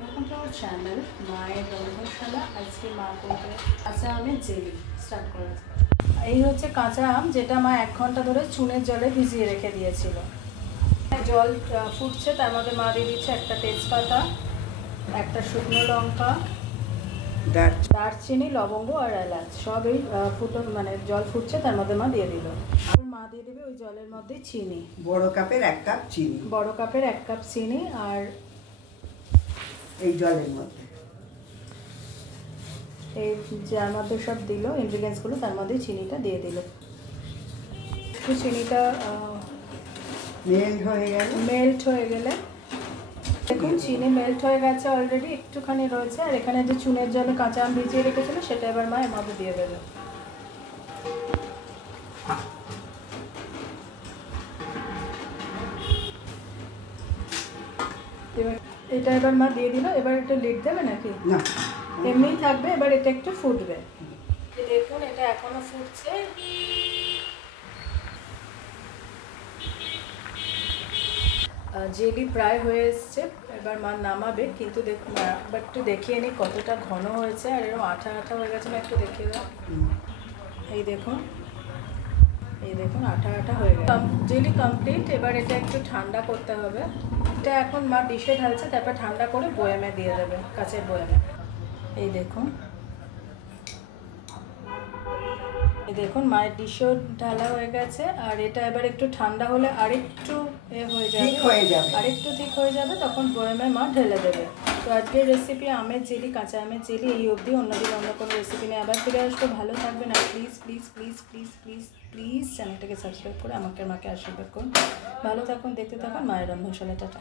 Welcome to our channel মায়ের রন্ধনশালা। আজকে মা করবে কাঁচা আমের জেলি স্টার্ট করা যাক। এই হচ্ছে কাঁচা আম, যেটা মা 1 ঘন্টা ধরে চুনের জলে ভিজিয়ে রেখে দিয়েছিল। জল ফুটছে, তার মধ্যে মা দিয়ে দিচ্ছে একটা তেজপাতা, একটা শুকনো লঙ্কা, দারচিনি, লবঙ্গ আর এলাচ। সব এই জল ফুটছে, তার মধ্যে মা দিয়ে দিল। আর মা দিয়ে দেবে ওই জলের মধ্যে চিনি, বড় কাপের 1 কাপ চিনি, বড় কাপের 1 কাপ চিনি। আর এই জলের মধ্যে এই যার মধ্যে সব দিল ইনগ্রিডিয়েন্টসগুলো, তার মধ্যে চিনিটা দিয়ে দিল। একটু চিনিটা মেল্ট হয়ে গেলে দেখুন চিনি মেল্ট হয়ে গেছে অলরেডি, একটুখানি রয়েছে। আর এখানে যে চুনের জলে কাঁচা আম ভিজিয়ে রেখেছিল সেটা এবার মা এর মধ্যে দিয়ে দেবে। এবার এটা এবার মা দিয়ে দিল। এবার একটু লিড দেবে নাকি? না, এমনিই থাকবে। এবার এটা একটু ফুটবে। দেখুন এটা এখনো ফুটছে। জেলি প্রায় হয়ে এসছে, এবার মা নামাবে। কিন্তু দেখুন একবার একটু দেখিয়ে নিই কতটা ঘন হয়েছে। আর এরকম আঠা আঠা হয়ে গেছে না, একটু দেখিয়ে দাও। এই দেখুন, এই দেখুন আঠা আঠা হয়ে গেছে। Jelly complete. এবার এটা একটু ঠান্ডা করতে হবে। এটা এখন মা ডিশে ঢালছে, তারপর ঠান্ডা করে বয়ামে দিয়ে দেবে, কাঁচের বয়ামে। এই দেখুন, এই দেখুন মায়ের ডিশও ঢালা হয়ে গেছে। আর এটা এবার একটু ঠান্ডা হলে আরেকটু আরেকটু ঠিক হয়ে যাবে, তখন বয়ামে মা ঢেলে দেবে। তো আজকের রেসিপি আমের জেলি, কাঁচা আমের জেলি এই অবধি। অন্যদিন অন্য কোনো রেসিপি নিয়ে আবার ফিরে আসবো। ভালো থাকবেন। আর please please please please please please চ্যানেলটাকে সাবস্ক্রাইব করে আমাকে আশীর্বাদ করুন। ভালো থাকুন, দেখতে থাকুন মায়ের রন্ধনশালা। টাটা।